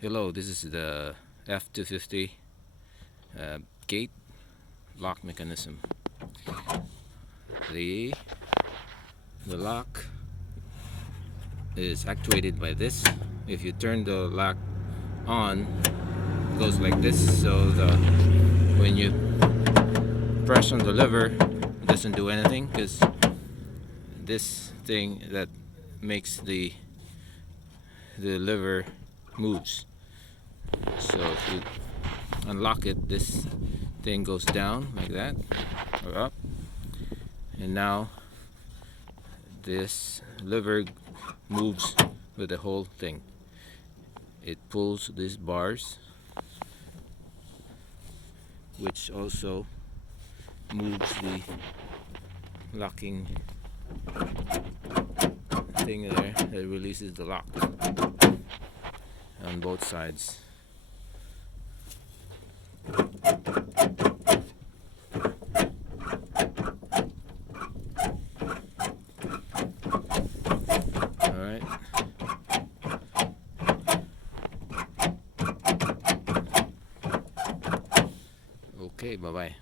Hello, this is the F250 gate lock mechanism. The lock is actuated by this. If you turn the lock on, it goes like this. So when you press on the lever, it doesn't do anything because this thing that makes the lever moves. So if you unlock it, this thing goes down like that or up, and now this lever moves with the whole thing. It pulls these bars, which also moves the locking thing there that releases the lock on both sides. Alright. Okay, bye-bye.